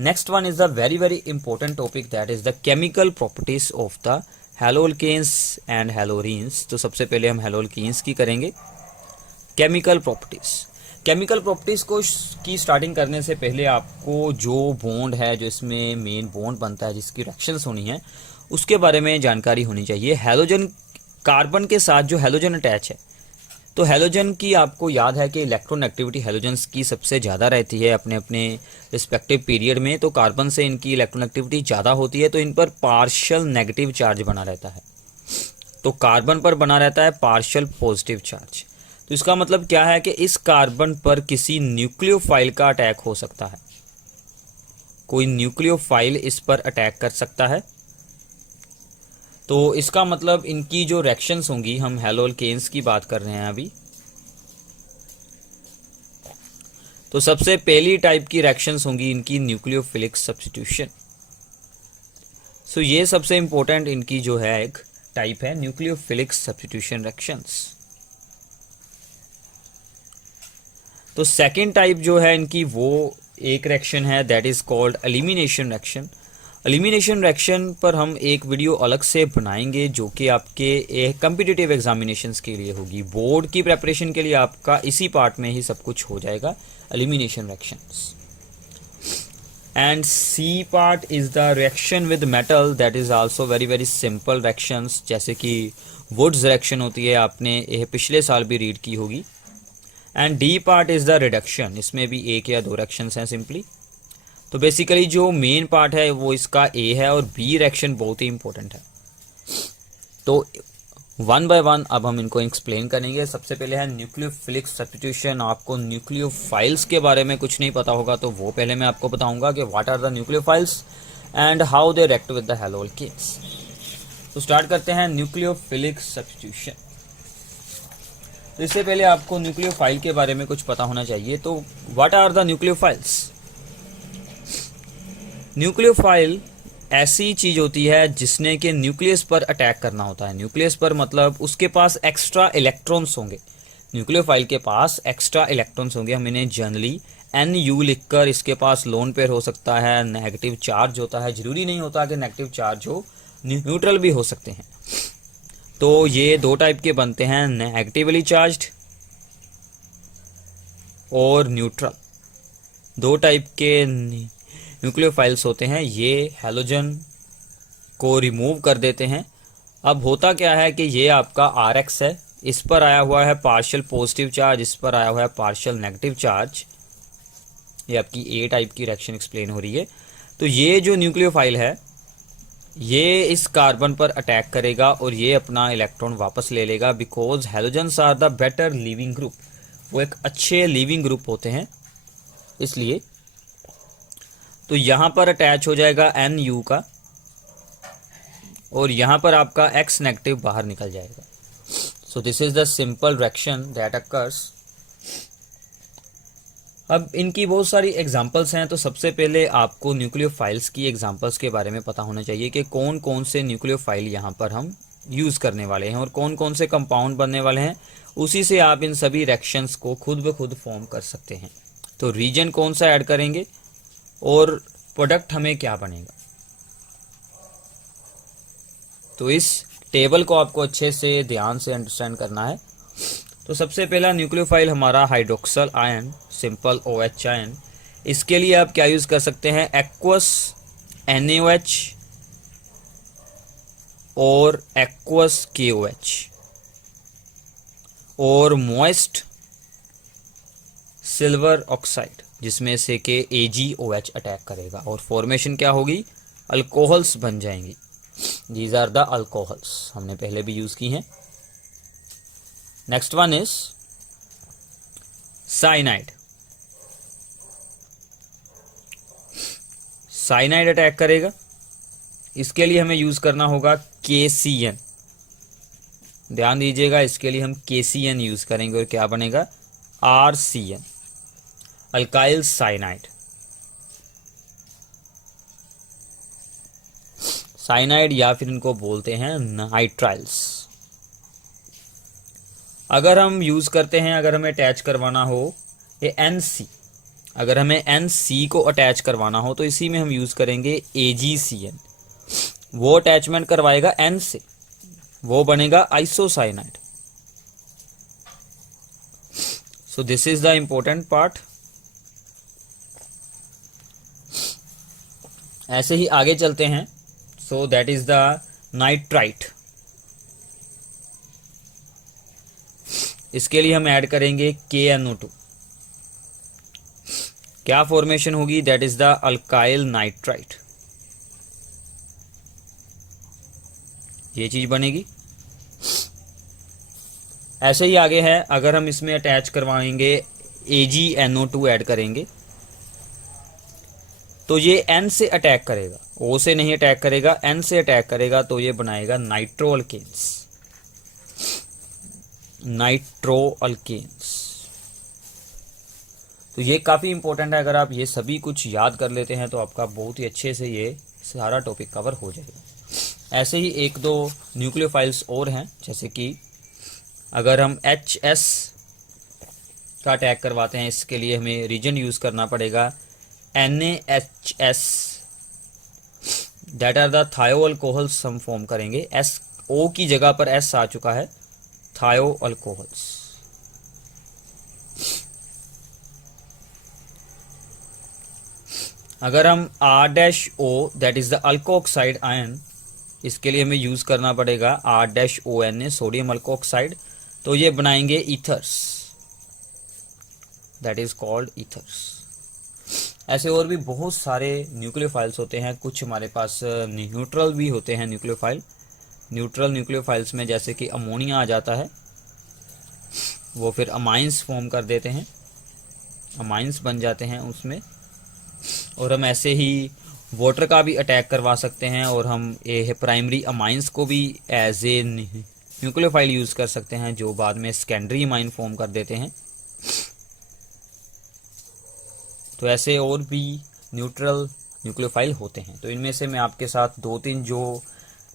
Next one is the very very important topic, that is the chemical properties of the haloalkanes and haloarenes. तो सबसे पहले हम हैलोअल्केन्स की करेंगे केमिकल प्रॉपर्टीज। केमिकल प्रॉपर्टीज को की स्टार्टिंग करने से पहले आपको जो बॉन्ड है, जो इसमें मेन बॉन्ड बनता है, जिसकी रिएक्शंस होनी है, उसके बारे में जानकारी होनी चाहिए। हैलोजन, कार्बन के साथ जो हैलोजन अटैच है, तो हैलोजन की आपको याद है कि इलेक्ट्रॉन एक्टिविटी हैलोजन्स की सबसे ज़्यादा रहती है अपने अपने रिस्पेक्टिव पीरियड में। तो कार्बन से इनकी इलेक्ट्रॉन एक्टिविटी ज़्यादा होती है, तो इन पर पार्शियल नेगेटिव चार्ज बना रहता है। तो कार्बन पर बना रहता है पार्शियल पॉजिटिव चार्ज। तो इसका मतलब क्या है कि इस कार्बन पर किसी न्यूक्लियोफाइल का अटैक हो सकता है, कोई न्यूक्लियोफाइल इस पर अटैक कर सकता है। तो इसका मतलब इनकी जो रिएक्शंस होंगी, हम हैलोअल्केन्स की बात कर रहे हैं अभी, तो सबसे पहली टाइप की रिएक्शंस होंगी इनकी न्यूक्लियोफिलिक सब्स्टिट्यूशन। सो ये सबसे इंपॉर्टेंट इनकी जो है एक टाइप है न्यूक्लियोफिलिक सब्स्टिट्यूशन रिएक्शंस। तो सेकेंड टाइप जो है इनकी वो एक रिएक्शन है, that is called elimination reaction. Elimination reaction पर हम एक वीडियो अलग से बनाएंगे जो कि आपके कॉम्पिटिटिव एग्जामिनेशंस के लिए होगी। बोर्ड की प्रेपरेशन के लिए आपका इसी पार्ट में ही सब कुछ हो जाएगा, elimination reactions. And C part is the reaction with metal, that is also very very simple reactions, जैसे कि वुड्स रिएक्शन होती है, आपने यह पिछले साल भी रीड की होगी। And D part is the reduction, इसमें भी एक या दो रिएक्शंस हैं सिंपली। तो बेसिकली जो मेन पार्ट है वो इसका ए है, और बी रिएक्शन बहुत ही इंपॉर्टेंट है। तो वन बाय वन अब हम इनको एक्सप्लेन करेंगे। सबसे पहले है न्यूक्लियोफिलिक सब्स्टिट्यूशन। आपको न्यूक्लियोफाइल्स के बारे में कुछ नहीं पता होगा, तो वो पहले मैं आपको बताऊंगा कि what are the nucleophiles and how they react with the haloalkanes. तो स्टार्ट करते हैं न्यूक्लियोफिलिक सब्स्टिट्यूशन। तो इससे पहले आपको न्यूक्लियोफाइल के बारे में कुछ पता होना चाहिए। तो what are the nucleophiles? Nucleophile ऐसी चीज होती है जिसने कि न्यूक्लियस पर अटैक करना होता है। न्यूक्लियस पर मतलब उसके पास एक्स्ट्रा इलेक्ट्रॉन्स होंगे। न्यूक्लियोफाइल के पास एक्स्ट्रा इलेक्ट्रॉन्स होंगे। हम इन्हें जनरली NU लिखकर, इसके पास लोन पेयर हो सकता है, नेगेटिव चार्ज होता है, जरूरी नहीं होता कि नेगेटिव चार्ज हो, न्यूट्रल भी हो सकते हैं। तो ये दो टाइप के बनते हैं, नेगेटिवली चार्ज्ड और न्यूट्रल। दो टाइप के न्यूक्लियोफाइल्स होते हैं। ये हैलोजन को रिमूव कर देते हैं। अब होता क्या है कि ये आपका RX है, इस पर आया हुआ है पार्शियल पॉजिटिव चार्ज, इस पर आया हुआ है पार्शियल नेगेटिव चार्ज। ये आपकी ए टाइप की रिएक्शन एक्सप्लेन हो रही है। तो ये जो न्यूक्लियोफाइल है ये इस कार्बन पर अटैक करेगा और ये अपना इलेक्ट्रॉन वापस ले लेगा, because halogens are the better leaving group. वो एक अच्छे लीविंग ग्रुप होते हैं इसलिए। तो यहां पर अटैच हो जाएगा NU का, और यहां पर आपका X नेगेटिव बाहर निकल जाएगा। सो this is the simple reaction that occurs. अब इनकी बहुत सारी एग्जांपल्स हैं। तो सबसे पहले आपको न्यूक्लियोफाइल्स की एग्जांपल्स के बारे में पता होना चाहिए कि कौन कौन से न्यूक्लियोफाइल यहाँ पर हम यूज़ करने वाले हैं और कौन कौन से कंपाउंड बनने वाले हैं। उसी से आप इन सभी रिएक्शंस को खुद ब खुद फॉर्म कर सकते हैं। तो रीजन कौन सा ऐड करेंगे और प्रोडक्ट हमें क्या बनेगा, तो इस टेबल को आपको अच्छे से ध्यान से अंडरस्टैंड करना है। तो सबसे पहला न्यूक्लियोफाइल हमारा hydroxyl ion, simple OH ion. इसके लिए आप क्या यूज कर सकते हैं, एक्वस NaOH और एक्वस KOH और मॉइस्ट सिल्वर ऑक्साइड, जिसमें से के AgOH अटैक करेगा और फॉर्मेशन क्या होगी, अल्कोहल्स बन जाएंगी। दीज आर द अल्कोहल्स, हमने पहले भी यूज की हैं। Next one is cyanide. Cyanide attack करेगा, इसके लिए हमें यूज करना होगा KCN। ध्यान दीजिएगा, इसके लिए हम KCN यूज करेंगे और क्या बनेगा, RCN, अल्काइल साइनाइड। साइनाइड या फिर इनको बोलते हैं नाइट्राइल्स। अगर हम यूज करते हैं, अगर हमें अटैच करवाना हो ये NC, अगर हमें NC को अटैच करवाना हो तो इसी में हम यूज करेंगे AgCN। वो अटैचमेंट करवाएगा N से, वो बनेगा isocyanide. So this is the important part. ऐसे ही आगे चलते हैं। So that is the nitrite. इसके लिए हम ऐड करेंगे KNO2। क्या फॉर्मेशन होगी? That is the alkyl nitrite. ये चीज बनेगी। ऐसे ही आगे है, अगर हम इसमें अटैच करवाएंगे AgNO2 ऐड करेंगे तो ये N से अटैक करेगा, O से नहीं अटैक करेगा, N से अटैक करेगा, तो ये बनाएगा नाइट्रो अल्केन्स। Nitro alkanes. तो ये काफ़ी इंपॉर्टेंट है। अगर आप ये सभी कुछ याद कर लेते हैं तो आपका बहुत ही अच्छे से ये सारा टॉपिक कवर हो जाएगा। ऐसे ही एक दो न्यूक्लियोफाइल्स और हैं, जैसे कि अगर हम HS का अटैक करवाते हैं, इसके लिए हमें रीजन यूज करना पड़ेगा NaHS। दैट आर द थायो अल्कोहल्स हम फॉर्म करेंगे। SO की जगह पर S आ चुका है, थायो अल्कोहल्स। अगर हम R-O that is the alkoxide ion, इसके लिए हमें यूज करना पड़ेगा R-ONA सोडियम अल्कोक्साइड, तो ये बनाएंगे ethers, that is called ethers. ऐसे और भी बहुत सारे न्यूक्लियोफाइल्स होते हैं। कुछ हमारे पास न्यूट्रल भी होते हैं न्यूक्लियोफाइल। न्यूट्रल न्यूक्लियोफाइल्स में जैसे कि अमोनिया आ जाता है, वो फिर अमाइंस फॉर्म कर देते हैं, अमाइंस बन जाते हैं उसमें। और हम ऐसे ही वाटर का भी अटैक करवा सकते हैं, और हम ये प्राइमरी अमाइंस को भी एज ए न्यूक्लियोफाइल यूज कर सकते हैं, जो बाद में सेकेंडरी अमाइन फॉर्म कर देते हैं। तो ऐसे और भी न्यूट्रल न्यूक्लियोफाइल होते हैं। तो इनमें से मैं आपके साथ दो तीन जो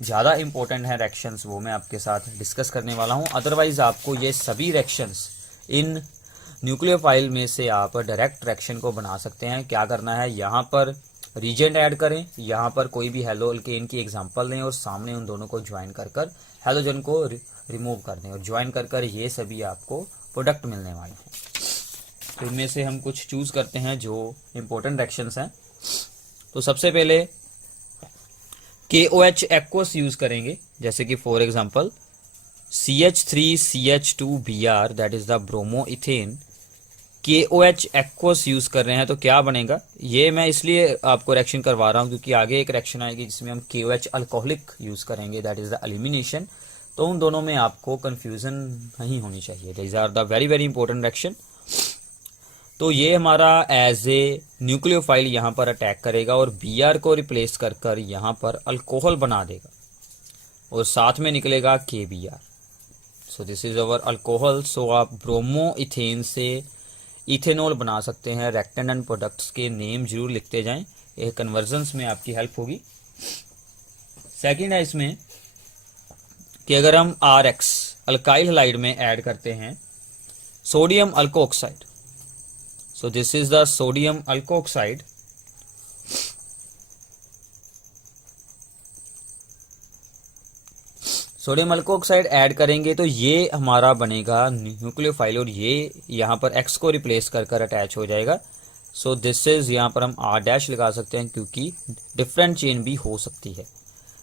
ज़्यादा इंपॉर्टेंट है रिएक्शंस, वो मैं आपके साथ डिस्कस करने वाला हूं। अदरवाइज आपको ये सभी रिएक्शंस इन न्यूक्लियोफाइल में से आप डायरेक्ट रिएक्शन को बना सकते हैं। क्या करना है, यहाँ पर रीजेंट ऐड करें, यहाँ पर कोई भी हेलो अल्केन की एग्जांपल लें और सामने उन दोनों को ज्वाइन कर कर हेलोजन को रिमूव कर दें, और ज्वाइन कर कर ये सभी आपको प्रोडक्ट मिलने वाले हैं। तो इनमें से हम कुछ चूज करते हैं जो इंपॉर्टेंट रिएक्शंस हैं। तो सबसे पहले KOH एक्वस यूज करेंगे, जैसे कि for example CH3CH2Br that is the bromo ethane. KOH aqueous use कर रहे हैं तो क्या बनेगा, ये मैं इसलिए आपको रिएक्शन करवा रहा हूं क्योंकि आगे एक रिएक्शन आएगी जिसमें हम KOH अल्कोहलिक यूज करेंगे, दैट इज द एलिमिनेशन। तो उन दोनों में आपको कंफ्यूजन नहीं होनी चाहिए। These are the very very important reaction. तो ये हमारा एज ए न्यूक्लियोफाइल यहाँ पर अटैक करेगा और Br को रिप्लेस कर कर यहाँ पर अल्कोहल बना देगा, और साथ में निकलेगा KBr। So this is our alcohol. So आप ब्रोमो इथेन से इथेनॉल बना सकते हैं। रिएक्टेंट एंड प्रोडक्ट्स के नेम जरूर लिखते जाएं, ये कन्वर्जन्स में आपकी हेल्प होगी। सेकेंड है इसमें कि अगर हम RX अल्काइल हैलाइड में ऐड करते हैं sodium alkoxide, so this is the sodium alkoxide। Sodium alkoxide add करेंगे तो ये हमारा बनेगा न्यूक्लियोफाइल, और ये यहाँ पर X को रिप्लेस कर कर अटैच हो जाएगा। सो दिस इज, यहाँ पर हम R' लगा सकते हैं क्योंकि डिफरेंट चेन भी हो सकती है।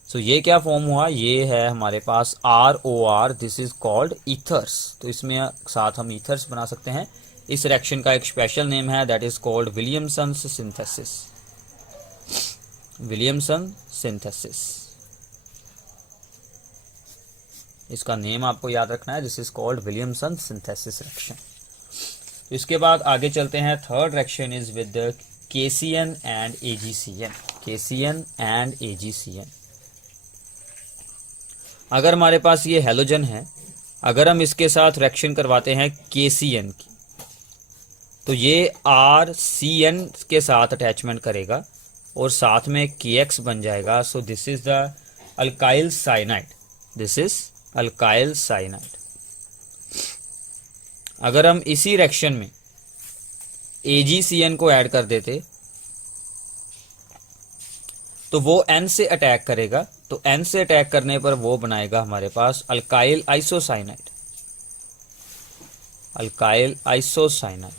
सो ये क्या फॉर्म हुआ, ये है हमारे पास ROR, this is called ethers. तो इसमें साथ हम ईथर्स बना सकते हैं। इस रिएक्शन का एक स्पेशल नेम है, that is called Williamson synthesis. Williamson synthesis, इसका नेम आपको याद रखना है, this is called Williamson synthesis reaction. इसके बाद आगे चलते हैं। Third reaction is with KCN and AgCN। KCN and AgCN। अगर हमारे पास ये हेलोजन है, अगर हम इसके साथ रिएक्शन करवाते हैं KCN की, तो ये RCN के साथ अटैचमेंट करेगा और साथ में KX बन जाएगा। सो this is the alkyl cyanide, this is alkyl cyanide. अगर हम इसी रिएक्शन में AgCN को ऐड कर देते तो वो N से अटैक करेगा, तो N से अटैक करने पर वो बनाएगा हमारे पास अल्काइल आइसोसाइनाइड, अल्काइल आइसोसाइनाइड।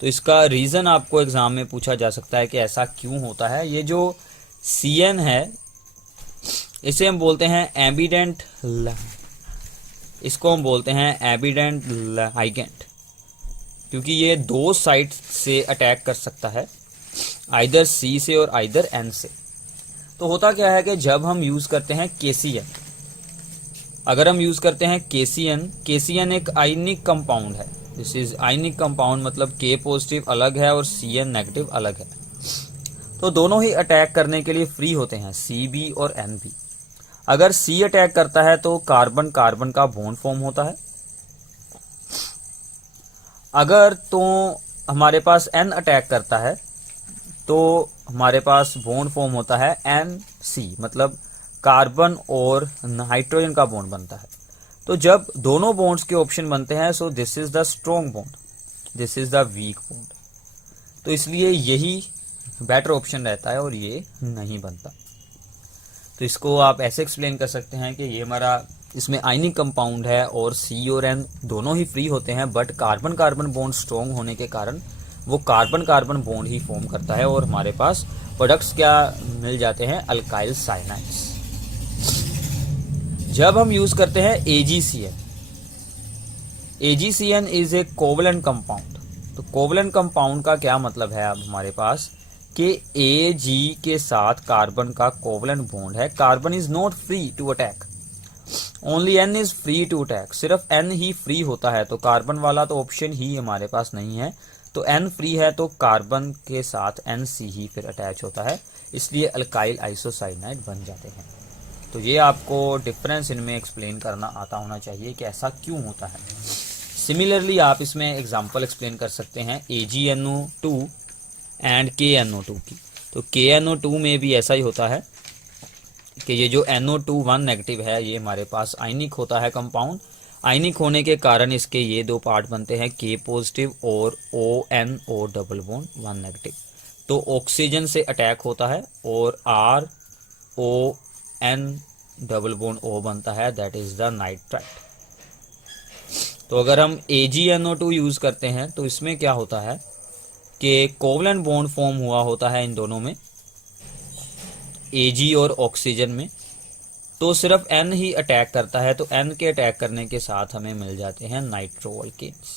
तो इसका रीज़न आपको एग्ज़ाम में पूछा जा सकता है कि ऐसा क्यों होता है। ये जो CN है इसे हम बोलते हैं एम्बिडेंट, इसको हम बोलते हैं एम्बिडेंट लाइगेंड, क्योंकि ये दो साइड से अटैक कर सकता है, आइदर C से और आइदर N से। तो होता क्या है कि जब हम यूज़ करते हैं KCN, अगर हम यूज़ करते हैं KCN एक आयनिक कंपाउंड है। दिस इज आयनिक कंपाउंड, मतलब K पॉजिटिव अलग है और CN नेगेटिव अलग है। तो दोनों ही अटैक करने के लिए फ्री होते हैं, CB और NB। अगर C अटैक करता है तो कार्बन कार्बन का बॉन्ड फॉर्म होता है। अगर तो हमारे पास N अटैक करता है तो हमारे पास बॉन्ड फॉर्म होता है NC, मतलब कार्बन और नाइट्रोजन का बॉन्ड बनता है। तो जब दोनों बॉन्ड्स के ऑप्शन बनते हैं, सो this is the strong bond, this is the weak bond. तो इसलिए यही बेटर ऑप्शन रहता है और ये नहीं बनता। तो इसको आप ऐसे एक्सप्लेन कर सकते हैं कि ये हमारा इसमें आयनिक कंपाउंड है और C और N दोनों ही फ्री होते हैं, but carbon carbon bond strong होने के कारण वो कार्बन कार्बन बॉन्ड ही फॉर्म करता है और हमारे पास प्रोडक्ट्स क्या मिल जाते हैं, अल्काइल साइनाइड्स। जब हम यूज करते हैं AgCN, AgCN is a covalent compound. तो कोवलेंट कंपाउंड का क्या मतलब है, अब हमारे पास कि Ag के साथ कार्बन का कोवलेंट बॉन्ड है। Carbon is not free to attack, only N is free to attack. सिर्फ N ही फ्री होता है, तो कार्बन वाला तो ऑप्शन ही हमारे पास नहीं है। तो N फ्री है तो कार्बन के साथ NC ही फिर अटैच होता है, इसलिए अल्काइल आइसोसाइनाइड बन जाते हैं। तो ये आपको डिफरेंस इनमें एक्सप्लेन करना आता होना चाहिए कि ऐसा क्यों होता है। सिमिलरली आप इसमें एग्जांपल एक्सप्लेन कर सकते हैं AgNO2 एंड KNO2 की। तो KNO2 में भी ऐसा ही होता है कि ये जो NO2 1 नेगेटिव है, ये हमारे पास आयनिक होता है कंपाउंड। आयनिक होने के कारण इसके ये दो पार्ट बनते हैं, K पॉजिटिव और ONO डबल बॉन्ड 1 नेगेटिव। तो ऑक्सीजन से अटैक होता है और RON डबल बॉन्ड O बनता है, दैट इज द नाइट्राइट। तो अगर हम AgNO2 यूज करते हैं तो इसमें क्या होता है कि कोवलेंट बॉन्ड फॉर्म हुआ होता है इन दोनों में, Ag और ऑक्सीजन में। तो सिर्फ N ही अटैक करता है, तो N के अटैक करने के साथ हमें मिल जाते हैं नाइट्रो अल्केन्स।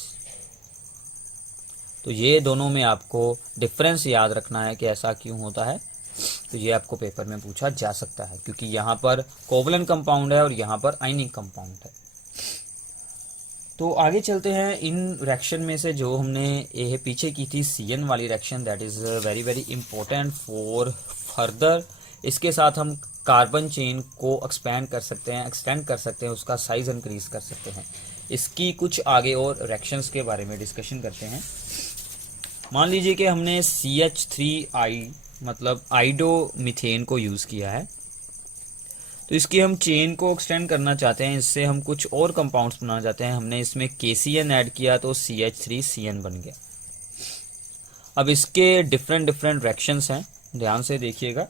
तो ये दोनों में आपको डिफरेंस याद रखना है कि ऐसा क्यों होता है। तो ये आपको पेपर में पूछा जा सकता है, क्योंकि यहाँ पर कोवलेंट कंपाउंड है और यहाँ पर आयनिक कंपाउंड है। तो आगे चलते हैं इन रिएक्शन में से जो हमने ये पीछे की थी CN वाली reaction, that is very very important for further. इसके साथ हम कार्बन चेन को एक्सपेंड कर सकते हैं, उसका साइज इंक्रीज कर सकते हैं। इसकी कुछ आगे और रिएक्शंस के बारे में डिस्कशन करते हैं। मान लीजिए कि हमने CH3I मतलब आइडोमीथेन को यूज़ किया है, तो इसकी हम चेन को एक्सटेंड करना चाहते हैं, इससे हम कुछ और कंपाउंड्स बनाना चाहते हैं। हमने इसमें KCN ऐड किया तो CH3CN बन गया। अब इसके डिफरेंट रिएक्शंस हैं, ध्यान से देखिएगा।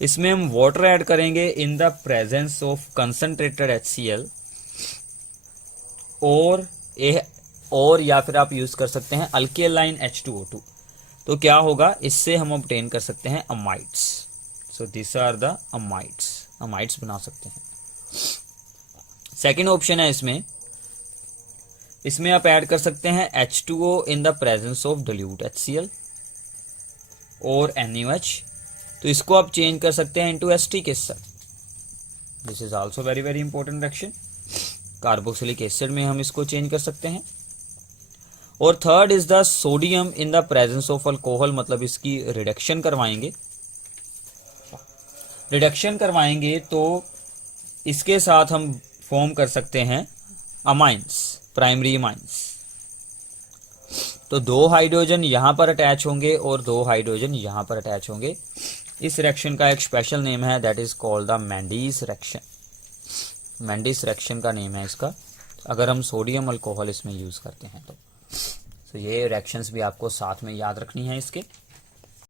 इसमें हम वाटर ऐड करेंगे in the presence of concentrated HCl और या फिर आप यूज कर सकते हैं अल्केलाइन H2O2। तो क्या होगा, इससे हम ऑब्टेन कर सकते हैं amides. So this are the amides बना सकते हैं। सेकेंड ऑप्शन है इसमें आप ऐड कर सकते हैं H2O in the presence of dilute HCl और NaOH। तो इसको आप चेंज कर सकते हैं into acetic acid. This is also very very important reaction. Carboxylic acid में हम इसको चेंज कर सकते हैं। और third is the sodium in the presence of alcohol, मतलब इसकी रिडक्शन करवाएंगे तो इसके साथ हम फॉर्म कर सकते हैं अमाइंस, प्राइमरी अमाइंस। तो 2 हाइड्रोजन यहां पर अटैच होंगे और 2 हाइड्रोजन यहां पर अटैच होंगे। इस रिएक्शन का एक स्पेशल नेम है, that is called the Mendius reaction. Mendius reaction का नेम है इसका, अगर हम सोडियम अल्कोहल इसमें यूज करते हैं तो। तो ये रिएक्शंस भी आपको साथ में याद रखनी है इसके।